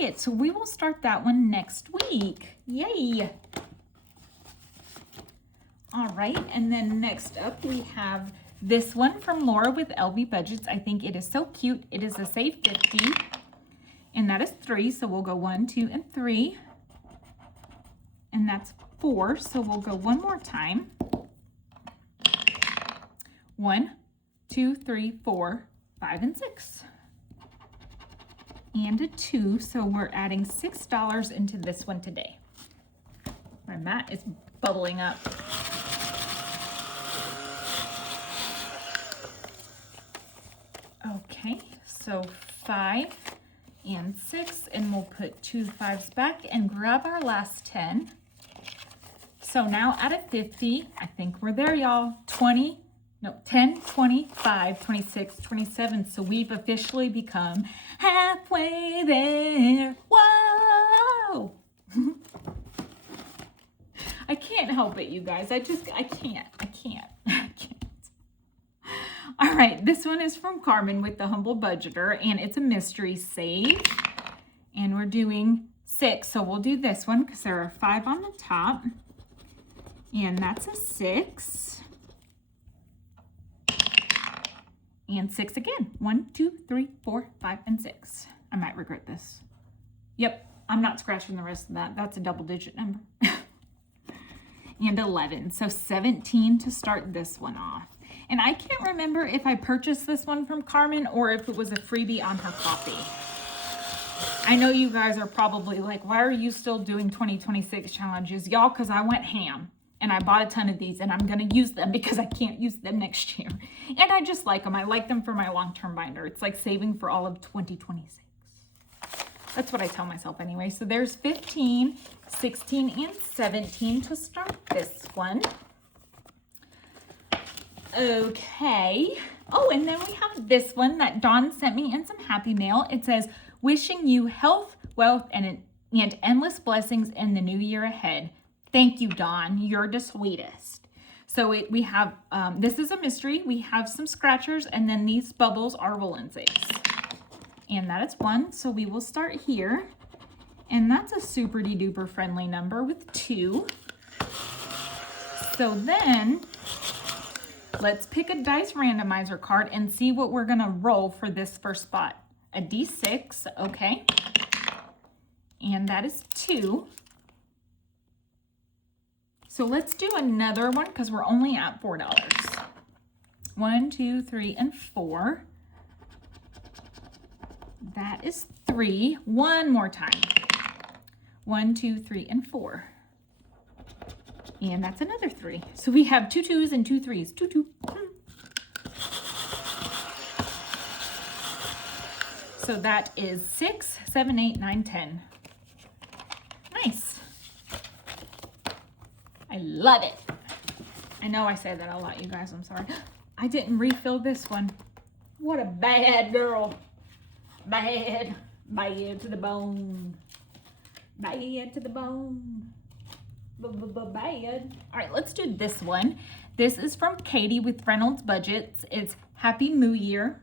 it. So we will start that one next week. Yay. All right, and then next up we have this one from Laura with LV Budgets. I think it is so cute. It is a Save 50, and that is 3. So we'll go 1, 2, and 3. And that's 4. So we'll go one more time. 1, 2, 3, 4, 5 and 6. And a 2, so we're adding $6 into this one today. My mat is bubbling up. Okay, so 5 and 6, and we'll put 2 5s back and grab our last 10. So now out of 50, I think we're there, y'all. 10, 25, 26, 27. So we've officially become halfway there. Whoa! I can't help it, you guys. I can't. All right, this one is from Carmen with the Humble Budgeter, and it's a mystery save. And we're doing 6, so we'll do this one because there are 5 on the top. And that's a 6. And 6 again. 1, 2, 3, 4, 5, and 6. I might regret this. Yep, I'm not scratching the rest of that. That's a double-digit number. And 11. So 17 to start this one off. And I can't remember if I purchased this one from Carmen or if it was a freebie on her copy. I know you guys are probably like, why are you still doing 2026 challenges? Y'all, because I went ham. And I bought a ton of these, and I'm going to use them because I can't use them next year. And I just like them. I like them for my long-term binder. It's like saving for all of 2026. That's what I tell myself anyway. So there's 15, 16, and 17 to start this one. Okay. Oh, and then we have this one that Dawn sent me in some happy mail. It says, wishing you health, wealth, and endless blessings in the new year ahead. Thank you, Dawn. You're the sweetest. So we have, this is a mystery. We have some scratchers, and then these bubbles are woolen saves. And that is 1. So we will start here. And that's a super-de-duper friendly number with 2. So then let's pick a dice randomizer card and see what we're going to roll for this first spot. A D6, okay. And that is 2. So let's do another one because we're only at $4. 1, 2, 3, and 4. That is 3. One more time. 1, 2, 3, and 4. And that's another 3. So we have 2 2s and 2 3s. 2 2. So that is 6, 7, 8, 9, 10. Nice. I love it. I know I say that a lot, you guys. I'm sorry. I didn't refill this one. What a bad girl. Bad. Bad to the bone. Bad to the bone. Bad. All right, let's do this one. This is from Katie with Reynolds Budgets. It's Happy New Year.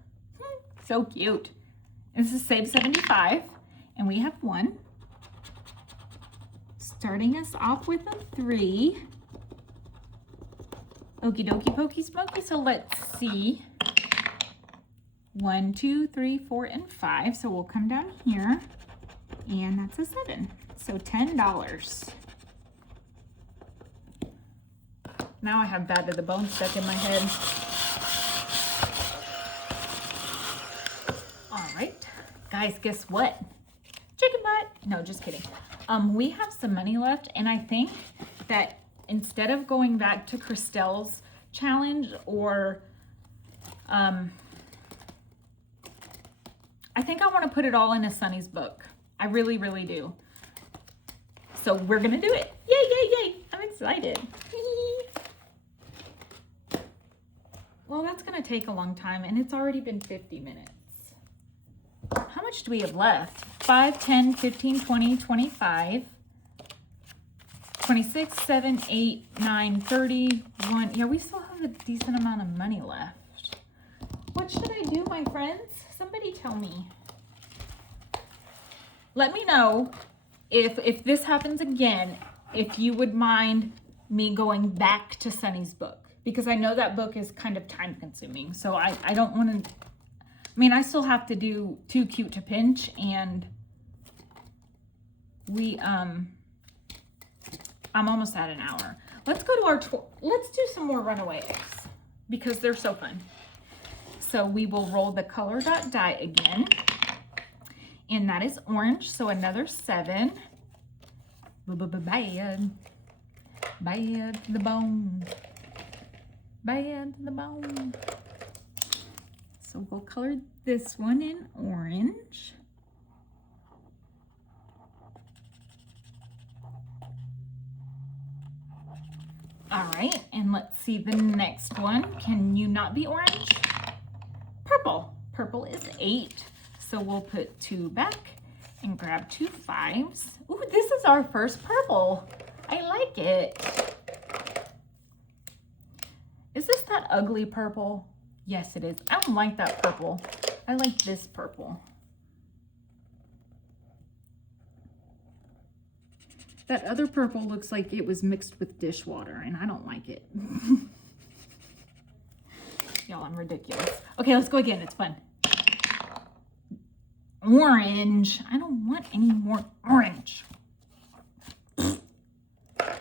So cute. This is Save 75. And we have 1. Starting us off with a 3. Okie dokie pokey smoky. So let's see. 1, 2, 3, 4, and 5. So we'll come down here. And that's a 7. So $10. Now I have Bad to the Bone stuck in my head. All right. Guys, guess what? Chicken butt. No, just kidding. We have some money left, and I think that instead of going back to Christelle's challenge or I think I want to put it all in a Sunny's book. I really, really do. So we're going to do it. Yay, yay, yay. I'm excited. Well, that's going to take a long time, and it's already been 50 minutes. How much do we have left? 5, 10, 15, 20, 25, 26, 7, 8, 9, 30, 1. Yeah, we still have a decent amount of money left. What should I do, my friends? Somebody tell me. Let me know if this happens again, if you would mind me going back to Sunny's book. Because I know that book is kind of time consuming. So I don't want to, I mean, I still have to do Too Cute to Pinch, and I'm almost at an hour. Let's go to let's do some more Runaway eggs because they're so fun. so we will roll the color dot die again. And that is orange, so another 7. Bad. Bad to the bone. Bad to the bone. So we'll color this one in orange. All right, and let's see the next one. Can you not be orange? Purple. Purple is 8. So we'll put 2 back and grab 2 5s. Ooh, this is our first purple. I like it. Is this that ugly purple? Yes, it is. I don't like that purple. I like this purple. That other purple looks like it was mixed with dishwater, and I don't like it. Y'all, I'm ridiculous. Okay, let's go again. It's fun. Orange. I don't want any more orange.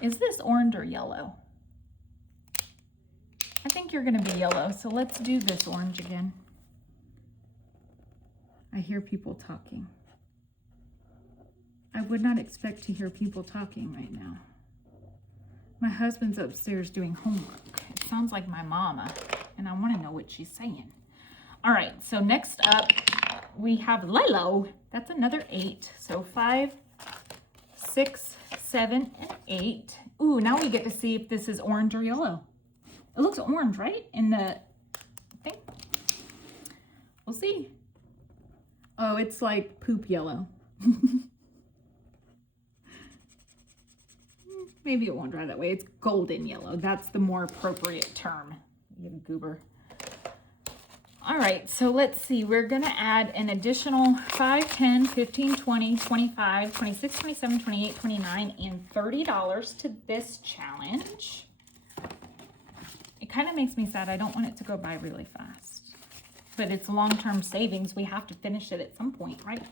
Is this orange or yellow? I think you're going to be yellow, so let's do this orange again. I hear people talking. I would not expect to hear people talking right now. My husband's upstairs doing homework. It sounds like my mama, and I want to know what she's saying. All right, so next up, we have Lilo. That's another 8. So 5, 6, 7, and 8. Ooh, now we get to see if this is orange or yellow. It looks orange, right? In the thing. We'll see. Oh, it's like poop yellow. Maybe it won't dry that way. It's golden yellow. That's the more appropriate term. You goober. All right, so let's see. We're going to add an additional 5, 10, 15, 20, 25, 26, 27, 28, 29, and $30 to this challenge. It kind of makes me sad. I don't want it to go by really fast. But it's long-term savings. We have to finish it at some point, right?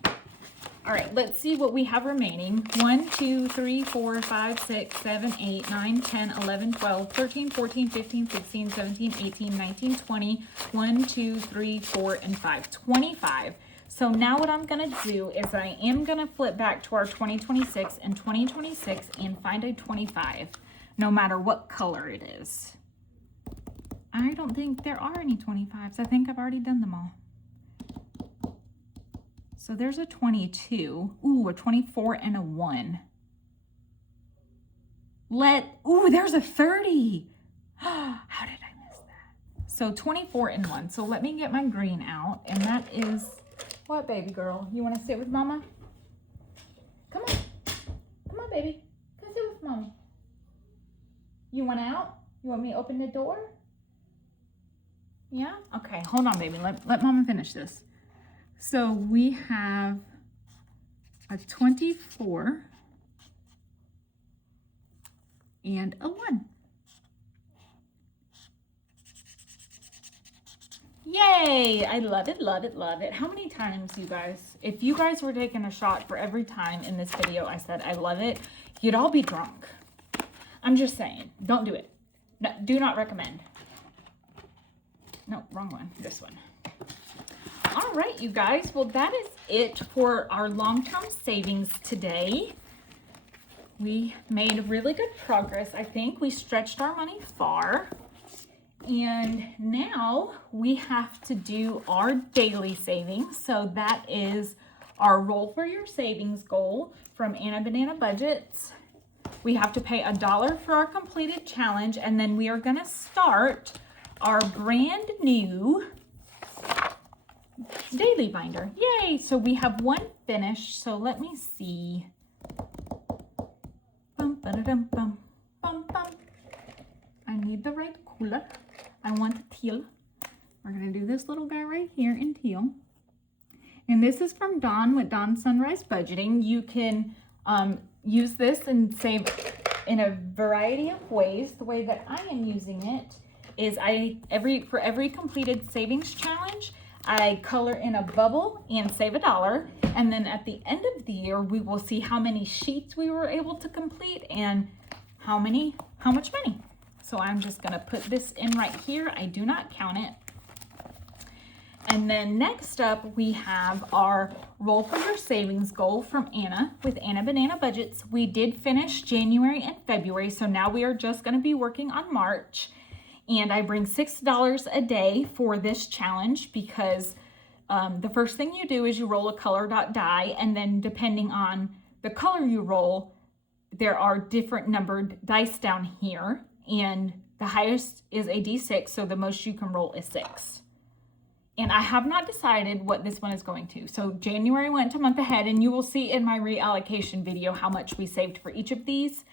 All right, let's see what we have remaining. 1, 2, 3, 4, 5, 6, 7, 8, 9, 10, 11, 12, 13, 14, 15, 16, 17, 18, 19, 20, 1, 2, 3, 4, and 5. 25. So now what I'm going to do is I am going to flip back to our 2026 and 2026 and find a 25, no matter what color it is. I don't think there are any 25s. I think I've already done them all. So there's a 22. Ooh, a 24 and a 1. Ooh, there's a 30. How did I miss that? So 24 and 1. So let me get my green out. And that is, what, baby girl? You want to sit with mama? Come on. Come on, baby. Come sit with mama. You want out? You want me to open the door? Yeah? Okay, hold on, baby. Let mama finish this. So we have a 24 and a 1. Yay! I love it, love it, love it. How many times, you guys? If you guys were taking a shot for every time in this video I said I love it, you'd all be drunk. I'm just saying, don't do it. No, do not recommend. No, wrong one. This one. All right, you guys. Well, that is it for our long-term savings today. We made really good progress, I think. We stretched our money far. And now we have to do our daily savings. So that is our roll for your savings goal from Anna Banana Budgets. We have to pay $1 for our completed challenge, and then we are going to start our brand new daily binder. Yay! So we have one finished. So let me see. Bum, ba-da-dum, bum, bum, bum. I need the right color. I want teal. We're going to do this little guy right here in teal. And this is from Dawn with Dawn Sunrise Budgeting. You can use this and save in a variety of ways. The way that I am using it is for every completed savings challenge, I color in a bubble and save $1. And then at the end of the year, we will see how many sheets we were able to complete and how much money. So I'm just gonna put this in right here. I do not count it. And then next up, we have our Roll for Your Savings goal from Anna with Anna Banana Budgets. We did finish January and February, so now we are just going to be working on March. And I bring $6 a day for this challenge because the first thing you do is you roll a color dot die, and then depending on the color you roll, there are different numbered dice down here, and the highest is a D6, so the most you can roll is 6. And I have not decided what this one is going to. So January went to month ahead, and you will see in my reallocation video how much we saved for each of these.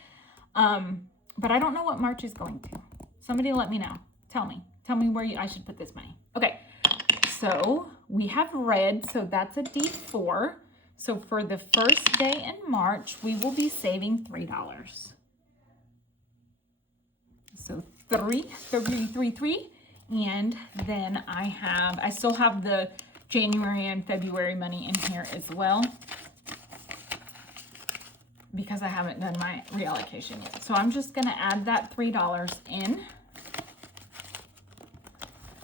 But I don't know what March is going to. Somebody let me know. Tell me where I should put this money. Okay, so we have red, so that's a D4. So for the first day in March, we will be saving $3. So 3, and then I still have the January and February money in here as well because I haven't done my reallocation yet. So I'm just gonna add that $3 in.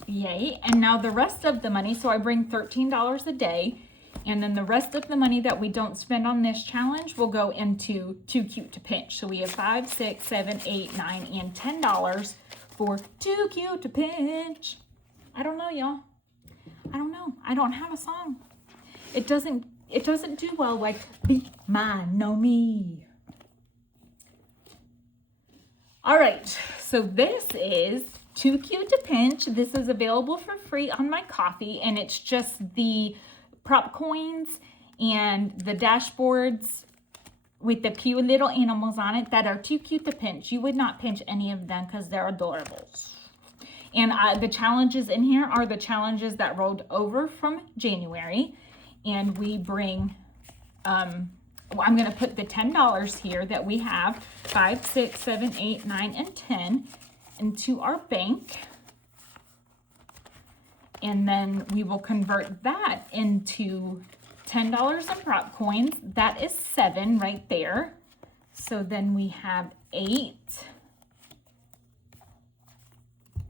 Yay. And now the rest of the money, so I bring $13 a day, and then the rest of the money that we don't spend on this challenge will go into Too Cute to Pinch. So we have $5, $6, $7, $8, $9, and $10 for Too Cute to Pinch. I don't know, y'all. I don't know. I don't have a song. It doesn't do well like Be Mine, Know Me. All right, so this is Too Cute to Pinch. This is available for free on my Coffee, and it's just the prop coins and the dashboards with the cute little animals on it that are too cute to pinch. You would not pinch any of them because they're adorable. And the challenges in here are the challenges that rolled over from January. And we bring, I'm going to put the $10 here that we have, 5, 6, 7, 8, 9, and 10, into our bank. And then we will convert that into $10 in prop coins. That is 7 right there. So then we have 8,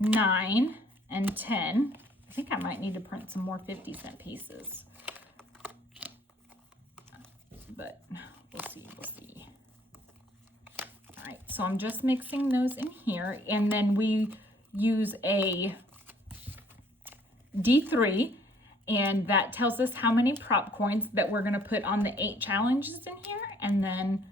9, and 10. I think I might need to print some more 50-cent pieces. But we'll see. All right, so I'm just mixing those in here. And then we use a D3, and that tells us how many prop coins that we're going to put on the 8 challenges in here, and then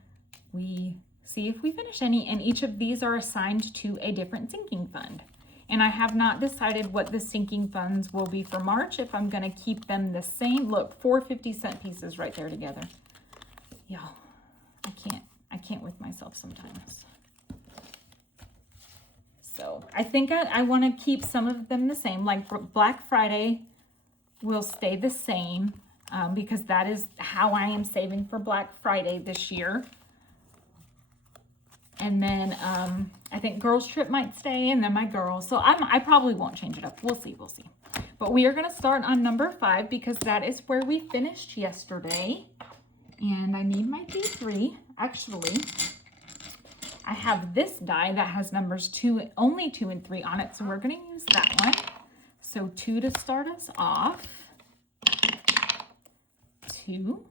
we see if we finish any, and each of these are assigned to a different sinking fund. And I have not decided what the sinking funds will be for March, if I'm going to keep them the same. Look, 4 50-cent pieces right there together. Y'all, I can't with myself sometimes. So I think I want to keep some of them the same. Like Black Friday will stay the same because that is how I am saving for Black Friday this year. And then I think Girls Trip might stay, and then my girls. So I probably won't change it up. We'll see. But we are going to start on number 5 because that is where we finished yesterday. And I need my D3. Actually, I have this die that has numbers only 2 and 3 on it, so we're going to use that one. So 2 to start us off. 2.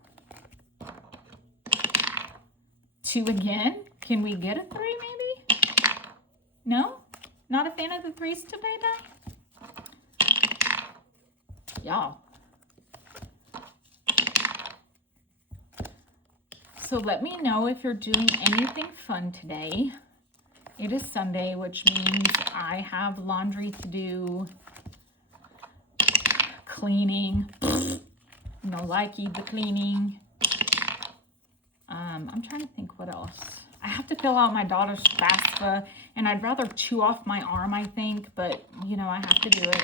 2 again. Can we get a 3 maybe? No? Not a fan of the 3s today, die? Y'all. So let me know if you're doing anything fun today. It is Sunday, which means I have laundry to do, cleaning, no likey the cleaning. I'm trying to think what else. I have to fill out my daughter's FAFSA, and I'd rather chew off my arm, I think, but you know, I have to do it.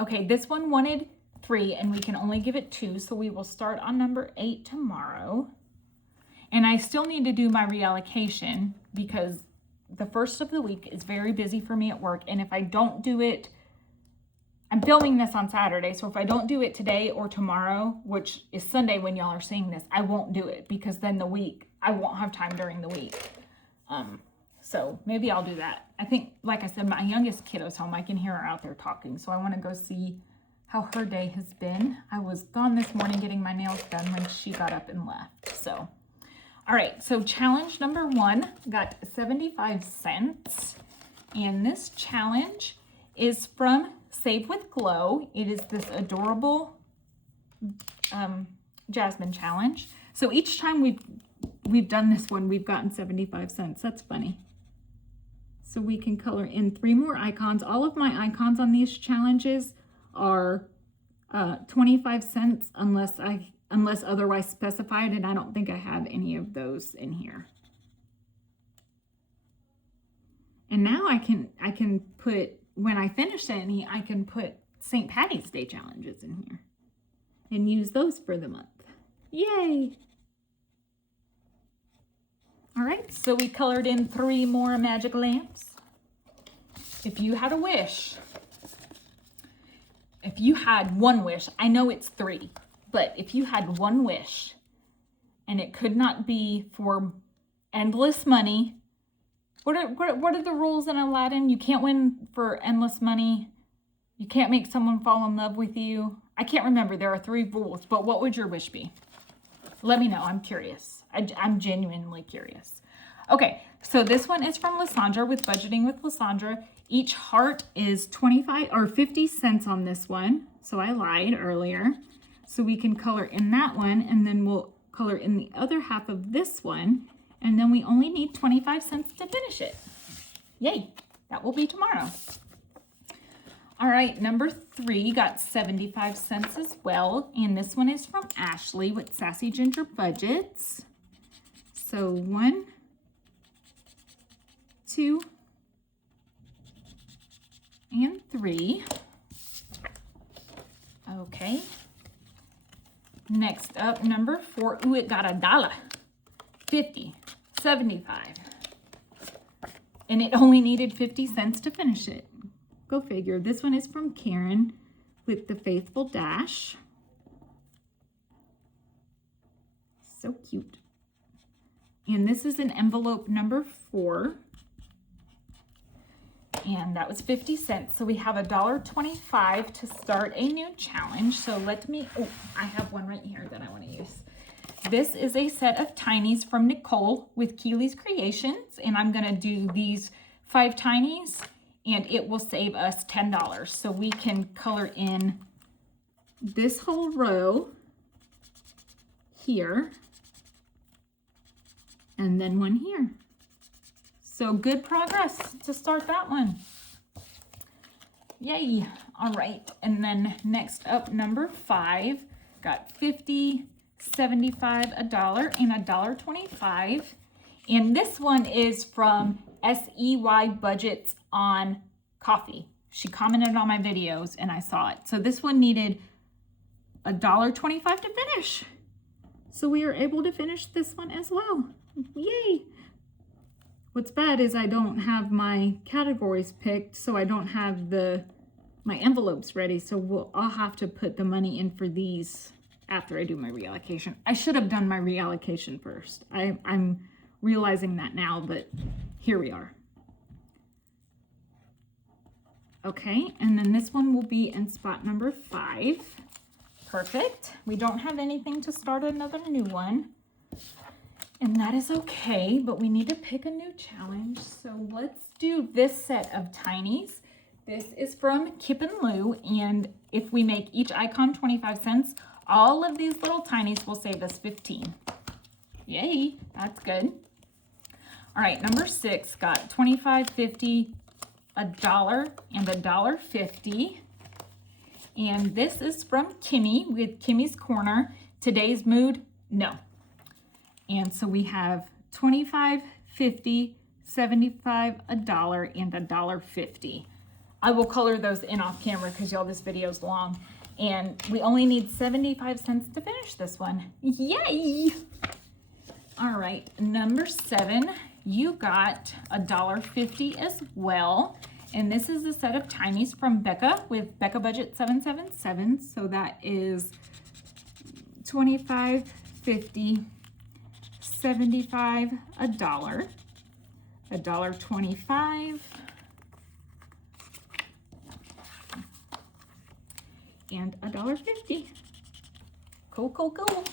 Okay, this one wanted 3, and we can only give it 2, so we will start on number 8 tomorrow. And I still need to do my reallocation because the first of the week is very busy for me at work. And if I don't do it, I'm filming this on Saturday. So if I don't do it today or tomorrow, which is Sunday when y'all are seeing this, I won't do it because then I won't have time during the week. So maybe I'll do that. I think, like I said, my youngest kiddo's home. I can hear her out there talking. So I want to go see how her day has been. I was gone this morning getting my nails done when she got up and left. So, all right, so challenge number 1 got 75 cents. And this challenge is from Save with Glow. It is this adorable Jasmine challenge. So each time we've done this one, we've gotten 75 cents. That's funny. So we can color in 3 more icons. All of my icons on these challenges are 25 cents unless otherwise specified, and I don't think I have any of those in here. And now I can put, when I finish any, I can put St. Patty's Day challenges in here and use those for the month. Yay! All right, so we colored in 3 more magic lamps. If you had a wish, if you had one wish, I know it's 3, but if you had one wish and it could not be for endless money, what are the rules in Aladdin? You can't win for endless money. You can't make someone fall in love with you. I can't remember. There are 3 rules, but what would your wish be? Let me know. I'm curious. I'm genuinely curious. Okay, so this one is from Lysandra with Budgeting with Lysandra. Each heart is 25 or 50 cents on this one. So I lied earlier. So we can color in that one, and then we'll color in the other half of this one. And then we only need 25 cents to finish it. Yay, that will be tomorrow. All right, number 3 got 75 cents as well. And this one is from Ashley with Sassy Ginger Budgets. So 1, 2, and 3. Okay. Next up, number 4. Ooh, it got $1. 50, 75. And it only needed 50 cents to finish it. Go figure. This one is from Karen with the Faithful Dash. So cute. And this is an envelope number 4. And that was 50 cents. So we have $1.25 to start a new challenge. So let me, oh, I have one right here that I want to use. This is a set of tinies from Nicole with Keely's Creations. And I'm going to do these 5 tinies and it will save us $10. So we can color in this whole row here and then one here. So good progress to start that one. Yay. All right. And then next up, number 5 got 50, 75, $1, and $1.25. And this one is from SEY Budgets on Coffee. She commented on my videos and I saw it. So this one needed $1.25 to finish. So we are able to finish this one as well. Yay. What's bad is I don't have my categories picked, so I don't have my envelopes ready. So I'll have to put the money in for these after I do my reallocation. I should have done my reallocation first. I'm realizing that now, but here we are. Okay, and then this one will be in spot number 5. Perfect. We don't have anything to start another new one. And that is okay, but we need to pick a new challenge. So let's do this set of tinies. This is from Kip and Lou, and if we make each icon 25 cents, all of these little tinies will save us 15. Yay, that's good. All right, number 6 got 25, 50, $1, and $1.50. And this is from Kimmy with Kimmy's Corner. Today's mood, no. And so we have 25, 50, 75, $1, and $1.50. I will color those in off camera because y'all, this video is long. And we only need 75 cents to finish this one. Yay! All right, number 7, you got $1.50 as well. And this is a set of tinies from Becca with Becca Budget 777. So that is 25, 50, 75, $1, $1.25. and $1.50. Cool, cool, cool.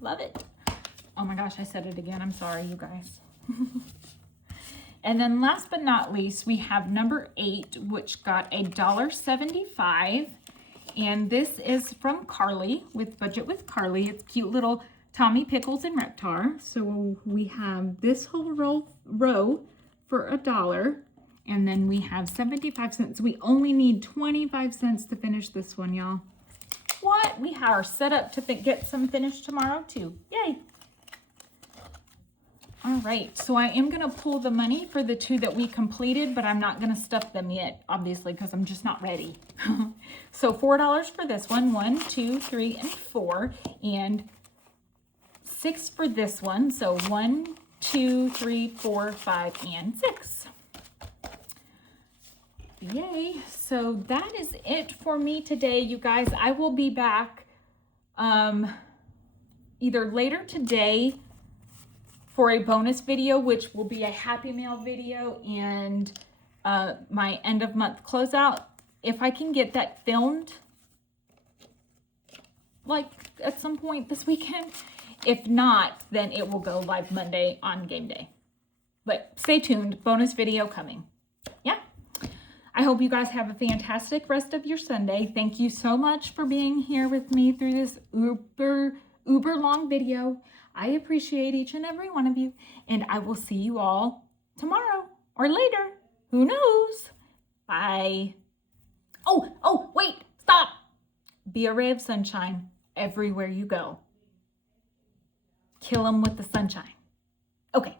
Love it. Oh my gosh, I said it again. I'm sorry, you guys. And then last but not least, we have number 8, which got $1.75. And this is from Carly with Budget with Carly. It's cute little Tommy Pickles and Reptar. So we have this whole row for $1. And then we have 75 cents. We only need 25 cents to finish this one, y'all. What? We are set up to get some finished tomorrow too. Yay. All right, so I am going to pull the money for the 2 that we completed, but I'm not going to stuff them yet, obviously, because I'm just not ready. So $4 for this one, 1, 2, 3, and 4, and 6 for this one. So 1, 2, 3, 4, 5, and 6. Yay. So that is it for me today, you guys. I will be back either later today for a bonus video, which will be a Happy Mail video and my end of month closeout. If I can get that filmed like at some point this weekend. If not, then it will go live Monday on game day. But stay tuned, bonus video coming. Yeah. I hope you guys have a fantastic rest of your Sunday. Thank you so much for being here with me through this uber long video. I appreciate each and every one of you, and I will see you all tomorrow or later. Who knows? Bye. Oh, wait, stop. Be a ray of sunshine everywhere you go. Kill them with the sunshine. Okay.